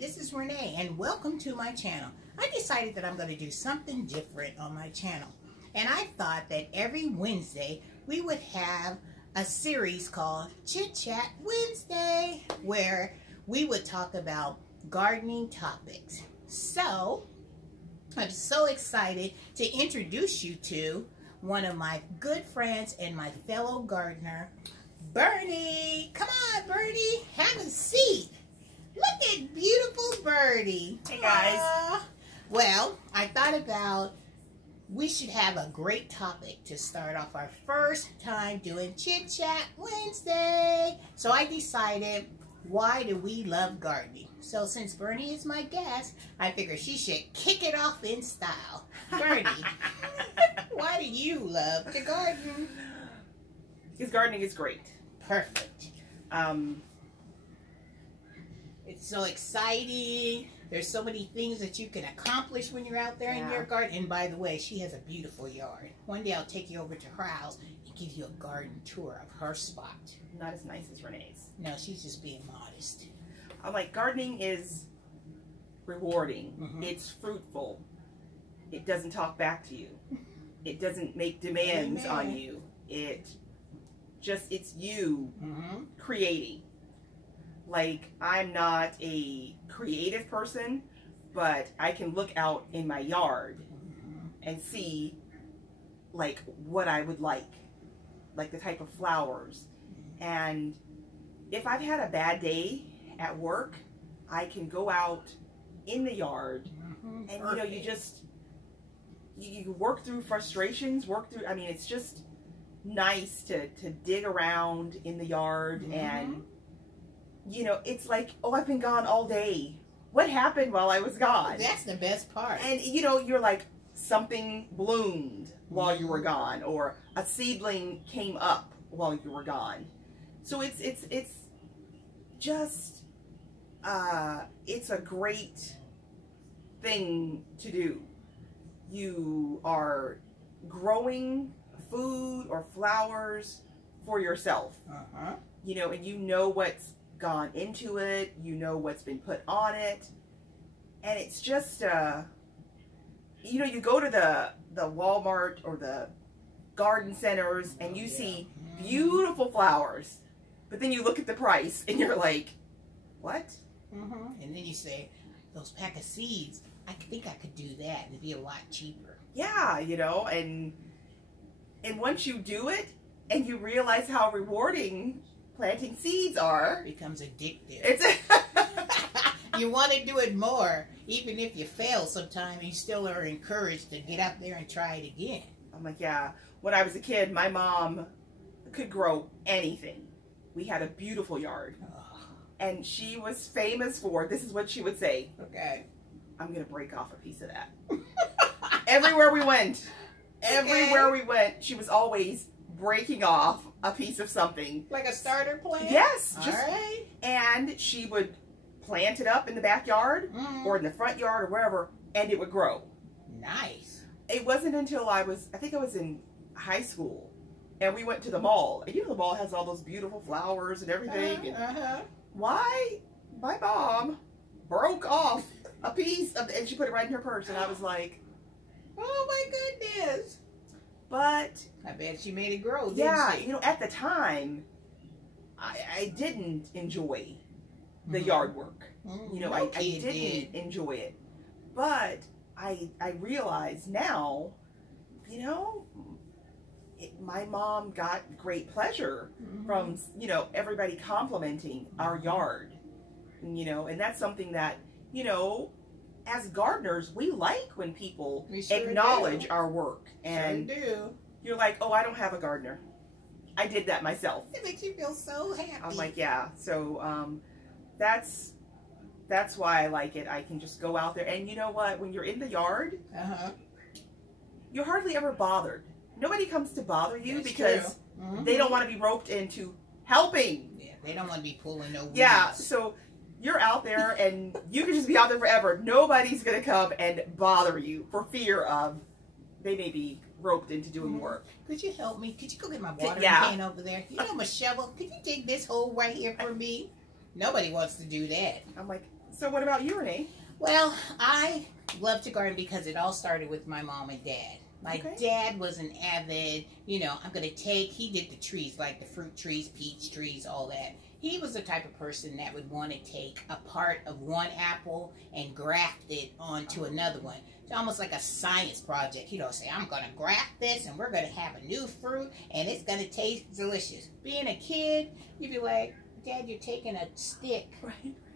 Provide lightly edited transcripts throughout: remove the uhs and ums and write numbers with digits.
this is Renee and welcome to my channel. I decided that I'm going to do something different on my channel. And I thought that every Wednesday we would have a series called Chit Chat Wednesday where we would talk about gardening topics. So, I'm so excited to introduce you to one of my good friends and my fellow gardener, Bernie. Come on, Bernie, have a seat. Look at beautiful Birdie. Hey guys. Well, I thought about we should have a great topic to start off our first time doing Chit Chat Wednesday. So I decided, why do we love gardening? So since Bernie is my guest, I figured she should kick it off in style. Bernie, why do you love to garden? Because gardening is great. Perfect. It's so exciting. There's so many things that you can accomplish when you're out there in your garden. And by the way, she has a beautiful yard. One day I'll take you over to her house and give you a garden tour of her spot. Not as nice as Renee's. No, she's just being modest. I'm like, gardening is rewarding. It's fruitful. It doesn't talk back to you. It doesn't make demands on you. It's you creating. Like, I'm not a creative person, but I can look out in my yard and see, like, what I would like the type of flowers. And if I've had a bad day at work, I can go out in the yard and, you know, you work through frustrations, I mean, it's just nice to dig around in the yard and, you know, it's like, oh, I've been gone all day. What happened while I was gone? That's the best part. And, you know, you're like, something bloomed while you were gone, or a seedling came up while you were gone. So it's just, it's a great thing to do. You are growing food or flowers for yourself. You know, and you know what's gone into it, you know what's been put on it, and it's just you know, you go to the Walmart or the garden centers and you see beautiful flowers, but then you look at the price and you're like, what? And then you say, those pack of seeds, I think I could do that. It'd be a lot cheaper. Yeah, you know, and once you do it and you realize how rewarding planting seeds are, it becomes addictive. It's you want to do it more, even if you fail sometime. You still are encouraged to get out there and try it again. I'm like, yeah. When I was a kid, my mom could grow anything. We had a beautiful yard, and she was famous for, this is what she would say. Okay, I'm gonna break off a piece of that. Everywhere we went, she was always breaking off a piece of something. Like a starter plant? Yes. All right. And she would plant it up in the backyard or in the front yard or wherever, and it would grow. Nice. It wasn't until I think I was in high school, and we went to the mall. And you know, the mall has all those beautiful flowers and everything. Why my mom broke off a piece of, and she put it right in her purse, and I was like, oh my goodness. But I bet she made it grow, yeah, didn't she? you know, at the time, I didn't enjoy the yard work. You know, I didn't enjoy it. But I realize now, you know, my mom got great pleasure from, you know, everybody complimenting our yard. You know, and that's something that, you know, as gardeners, we like when people acknowledge our work. And you're like, oh, I don't have a gardener. I did that myself. It makes you feel so happy. I'm like, yeah. So that's why I like it. I can just go out there. And you know what? When you're in the yard, you're hardly ever bothered. Nobody comes to bother you because they don't want to be roped into helping. Yeah, they don't want to be pulling no weeds. Yeah, so you're out there and you can just be out there forever. Nobody's going to come and bother you for fear of they may be roped into doing work. Could you help me? Could you go get my watering can over there? You know, my shovel. Could you dig this hole right here for me? Nobody wants to do that. I'm like, So what about you, Renee? Well, I love to garden because it all started with my mom and dad. My dad was an avid, he did the trees, like the fruit trees, peach trees, all that. He was the type of person that would want to take a part of one apple and graft it onto another one. It's almost like a science project. He'd always say, I'm going to graft this and we're going to have a new fruit and it's going to taste delicious. Being a kid, you'd be like, Dad, you're taking a stick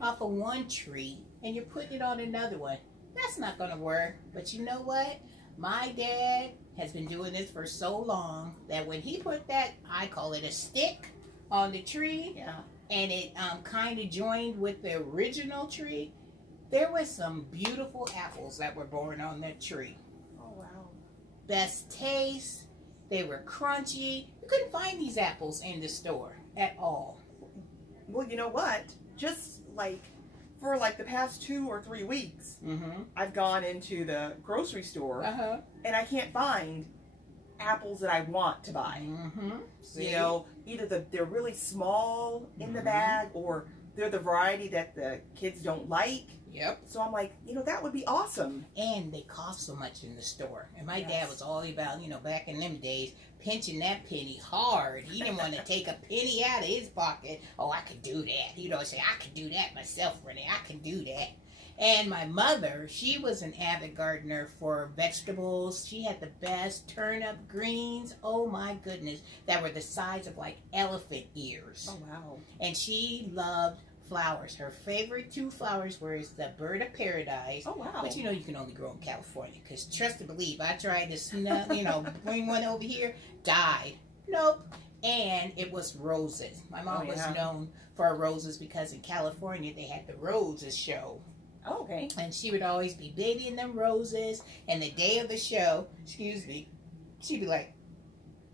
off of one tree and you're putting it on another one. That's not going to work. But you know what? My dad has been doing this for so long that when he put that, I call it a stick, on the tree, and it kind of joined with the original tree, there was some beautiful apples that were born on that tree. Oh, wow. Best taste. They were crunchy. You couldn't find these apples in the store at all. Well, you know what? Just like for like the past 2 or 3 weeks, I've gone into the grocery store and I can't find apples that I want to buy. You know, either they're really small in the bag or they're the variety that the kids don't like. So I'm like, that would be awesome. And they cost so much in the store. And my dad was all about, back in them days, pinching that penny hard. He didn't want to take a penny out of his pocket. Oh, I could do that. He'd always say, I could do that myself, Renee. I can do that. And my mother, she was an avid gardener for vegetables. She had the best turnip greens, oh my goodness, that were the size of like elephant ears. Oh, wow. And she loved flowers. Her favorite 2 flowers were the bird of paradise. Oh, wow. But you can only grow in California because trust and believe, I tried to bring one over here, died. Nope. And it was roses. My mom was known for her roses because in California they had the roses show. Oh, okay. And she would always be babying them roses. And the day of the show, she'd be like,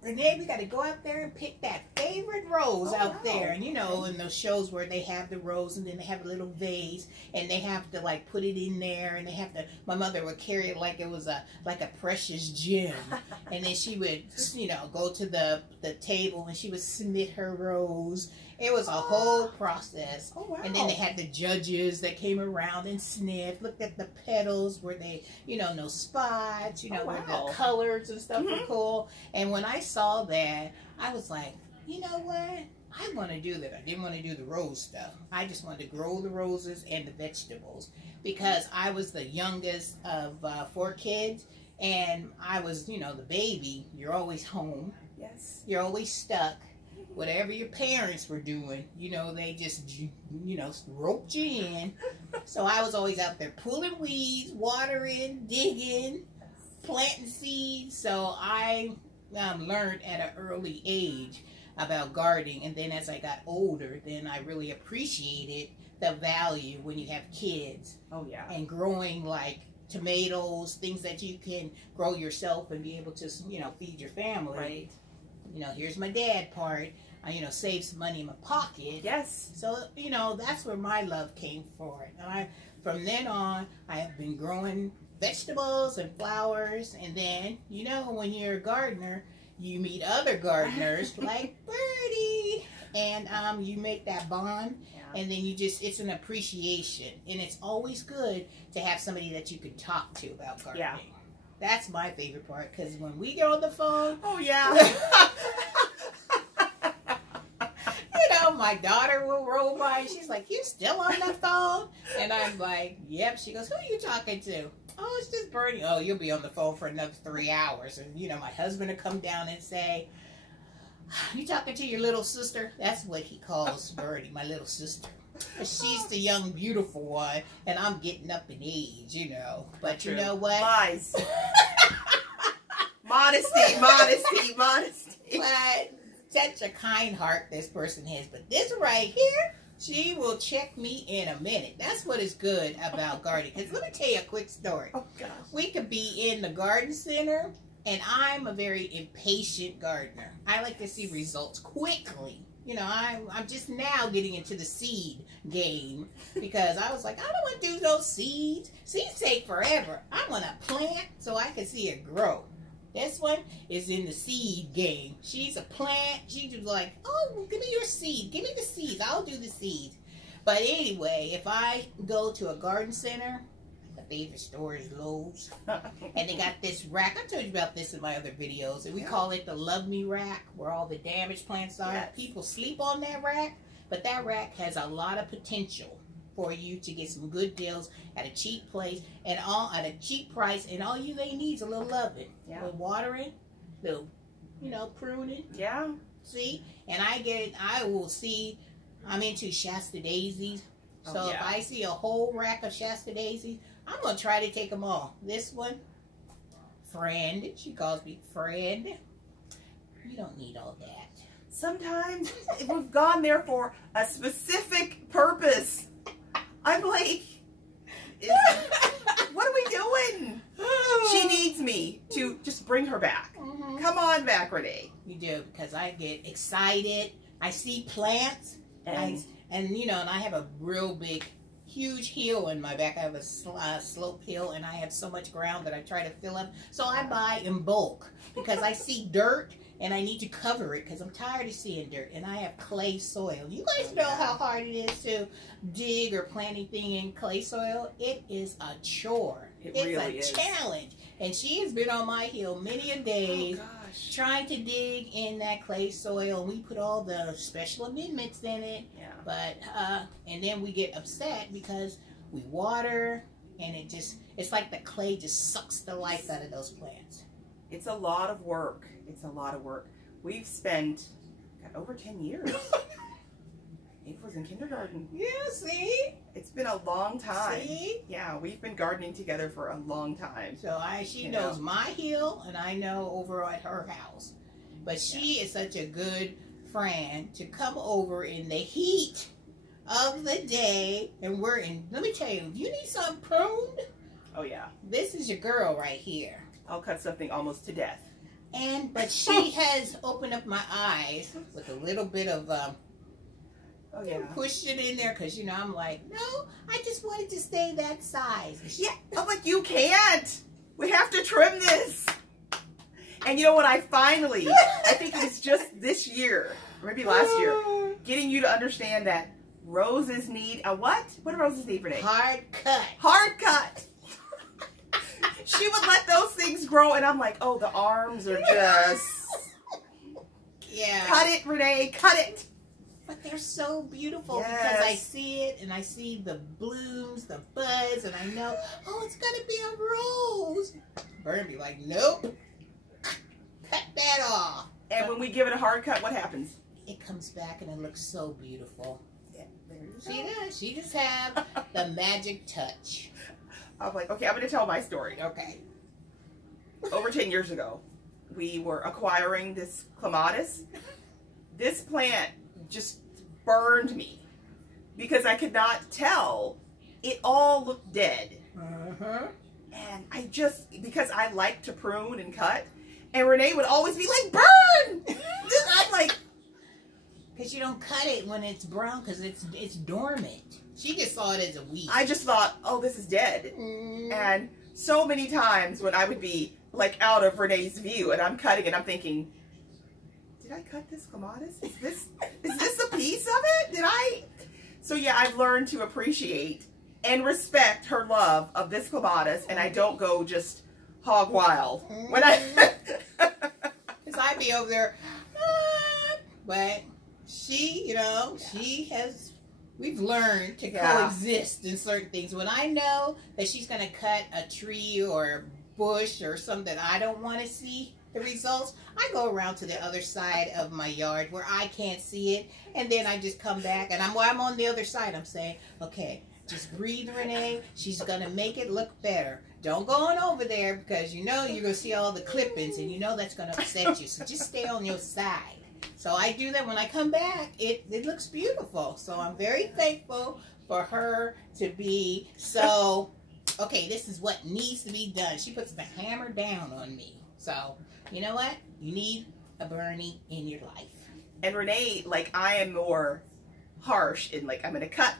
Renee, we got to go out there and pick that favorite rose out there. And, in those shows where they have the rose and then they have a little vase and they have to, like, put it in there. And they have to, my mother would carry it like it was a precious gem. And then she would, go to the table and she would submit her rose. It was a whole process. Oh, wow. And then they had the judges that came around and sniffed, looked at the petals where they, no spots, where the colors and stuff were cool. And when I saw that, I was like, you know what? I want to do that. I didn't want to do the rose stuff. I just wanted to grow the roses and the vegetables because I was the youngest of 4 kids. And I was, the baby. You're always home. Yes. You're always stuck. Whatever your parents were doing, they just, roped you in. So I was always out there pulling weeds, watering, digging, planting seeds. So I learned at an early age about gardening. And then as I got older, then I really appreciated the value when you have kids. Oh, yeah. And growing like tomatoes, things that you can grow yourself and be able to, feed your family. Right. Here's my dad part. Save some money in my pocket. Yes. So, that's where my love came for it. From then on, I have been growing vegetables and flowers. And then, when you're a gardener, you meet other gardeners like Birdie. And you make that bond. Yeah. And then it's an appreciation. And it's always good to have somebody that you can talk to about gardening. Yeah. That's my favorite part, because when we get on the phone, my daughter will roll by and she's like, you still on the phone? And I'm like, yep. She goes, who are you talking to? Oh, it's just Bernie. Oh, you'll be on the phone for another 3 hours. And, my husband will come down and say, you talking to your little sister? That's what he calls Birdie, my little sister. She's the young, beautiful one, and I'm getting up in age, But you know what? Lies. Modesty. But such a kind heart this person has. But this right here, she will check me in a minute. That's what is good about gardening. Because let me tell you a quick story. Oh, gosh. We could be in the garden center, and I'm a very impatient gardener. I like to see results quickly. I'm just now getting into the seed game because I was like, I don't want to do those seeds. Seeds take forever. I want to plant so I can see it grow. This one is in the seed game. She's a plant. She's just like, oh, give me your seed. Give me the seeds. I'll do the seeds. But anyway, if I go to a garden center, my favorite store is Lowe's. And they got this rack. I told you about this in my other videos. And we call it the Love Me rack, where all the damaged plants are. Yes. People sleep on that rack, but that rack has a lot of potential for you to get some good deals at a cheap place and all at a cheap price. And all they need is a little loving, a little watering, little, pruning. Yeah. See, and I will see. I'm into Shasta daisies. So if I see a whole rack of Shasta daisies, I'm going to try to take them all. This one, friend. She calls me friend. You don't need all that. Sometimes we've gone there for a specific purpose. I'm like, what are we doing? She needs me to just bring her back. Come on back, Renee. You do, because I get excited. I see plants. And I have a real big, huge hill in my back. I have a slope hill, and I have so much ground that I try to fill up. So I buy in bulk because I see dirt, and I need to cover it because I'm tired of seeing dirt. And I have clay soil. You guys know how hard it is to dig or plant anything in clay soil. It is a chore. It's really a challenge. And she has been on my hill many a days. Oh, gosh. Trying to dig in that clay soil. We put all the special amendments in it. Yeah. But, and then we get upset because we water and it's like the clay just sucks the life out of those plants. It's a lot of work. It's a lot of work. We've spent over 10 years. It was in kindergarten. Yeah, see? It's been a long time. See? Yeah, we've been gardening together for a long time. So she knows my hill, and I know over at her house. But she is such a good friend to come over in the heat of the day, and let me tell you, if you need something pruned, oh yeah, this is your girl right here. I'll cut something almost to death. But she has opened up my eyes with a little bit of pushed it in there because I'm like, no, I just wanted to stay that size. Yeah, I'm like, you can't. We have to trim this. And you know what? I think it was just this year, or maybe last year, getting you to understand that roses need a what? What do roses need, Renee? Hard cut. Hard cut. She would let those things grow, and I'm like, oh, the arms are just... Yeah. Cut it, Renee, cut it. But they're so beautiful because I see it, and I see the blooms, the buds, and I know, oh, it's going to be a rose. Vern be like, nope. Cut that off. And when we give it a hard cut, what happens? It comes back, and it looks so beautiful. Yeah, she does. She just have the magic touch. I'm like, okay, I'm going to tell my story. Okay. Over 10 years ago, we were acquiring this clematis. This plant just burned me because I could not tell. It all looked dead. And because I like to prune and cut, and Renee would always be like, burn! I'm like... Because you don't cut it when it's brown because it's dormant. She just saw it as a weed. I just thought, oh, this is dead. And so many times when I would be like out of Renee's view and I'm cutting and I'm thinking, did I cut this clematis? Is this a piece of it? Did I? So yeah, I've learned to appreciate and respect her love of this clematis, and I don't go just hog wild when because I'd be over there, but she, we've learned to coexist in certain things. When I know that she's going to cut a tree or a bush or something that I don't want to see the results, I go around to the other side of my yard where I can't see it, and then I just come back, and I'm on the other side. I'm saying, okay, just breathe, Renee. She's going to make it look better. Don't go on over there because you're going to see all the clippings, and that's going to upset you. So just stay on your side. So I do that. When I come back, it looks beautiful. So I'm very thankful for her to be so, okay, this is what needs to be done. She puts the hammer down on me. So, you know what? You need a Bernie in your life. And Renee, like, I am more harsh in, like, I'm going to cut.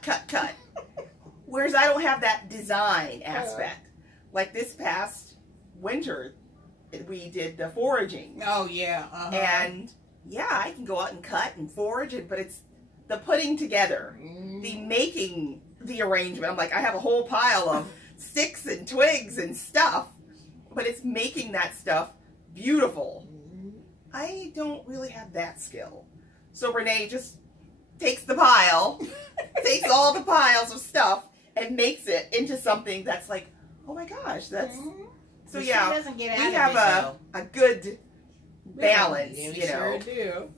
Whereas I don't have that design aspect. Like this past winter, we did the foraging. Oh, yeah. And... yeah, I can go out and cut and forage, but the putting together, the making the arrangement. I'm like, I have a whole pile of sticks and twigs and stuff, but it's making that stuff beautiful. I don't really have that skill. So Renee just takes the pile, takes all the piles of stuff and makes it into something that's like, oh my gosh, that's... So yeah, we have a good balance, we you know. sure do.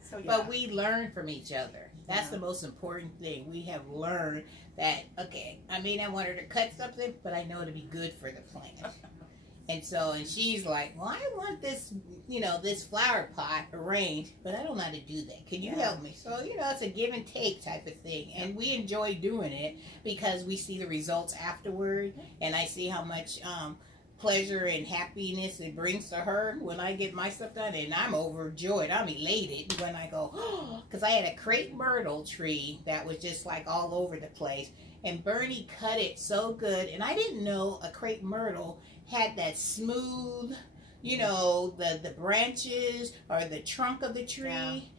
So, yeah. But we learn from each other. That's the most important thing. We have learned that, okay, I may not want her to cut something, but I know it'll be good for the plant. And so, and she's like, well, I want this, you know, this flower pot arranged, but I don't know how to do that. Can you help me? So, you know, it's a give and take type of thing. And we enjoy doing it because we see the results afterward. And I see how much pleasure and happiness it brings to her when I get my stuff done. And I'm overjoyed. I'm elated when I go, oh, because I had a crepe myrtle tree that was just like all over the place. And Bernie cut it so good. And I didn't know a crepe myrtle had that smooth, you know, the branches or the trunk of the tree.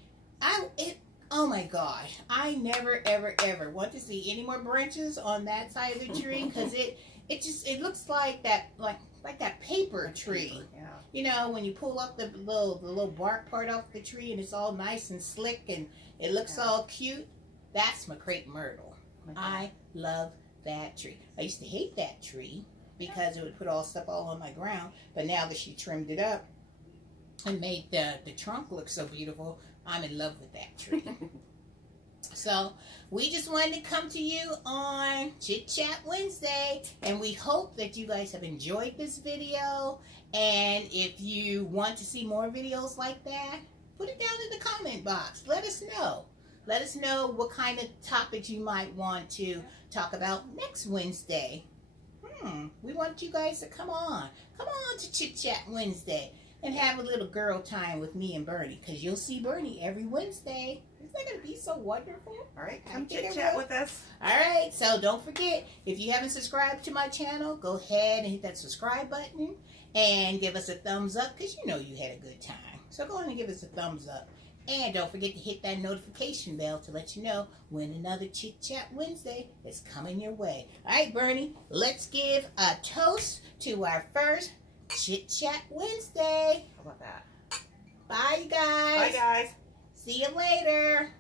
Oh my gosh, I never ever want to see any more branches on that side of the tree because it looks like that like that paper tree. You know, when you pull up the little bark part off the tree and it's all nice and slick and it looks all cute. That's my crepe myrtle. I love that tree. I used to hate that tree because it would put all stuff all on my ground. But now that she trimmed it up and made the trunk look so beautiful, I'm in love with that tree. So we just wanted to come to you on Chit Chat Wednesday, and we hope that you guys have enjoyed this video. And if you want to see more videos like that, put it down in the comment box. Let us know. Let us know what kind of topics you might want to talk about next Wednesday. We want you guys to come on to Chit Chat Wednesday and have a little girl time with me and Bernie, because you'll see Bernie every Wednesday. Isn't that going to be so wonderful? All right, come chit chat with us. All right, so don't forget, if you haven't subscribed to my channel, go ahead and hit that subscribe button and give us a thumbs up, because you know you had a good time. So go ahead and give us a thumbs up. And don't forget to hit that notification bell to let you know when another Chit Chat Wednesday is coming your way. All right, Bernie, let's give a toast to our first Chit Chat Wednesday. How about that? Bye, you guys. Bye, guys. See you later.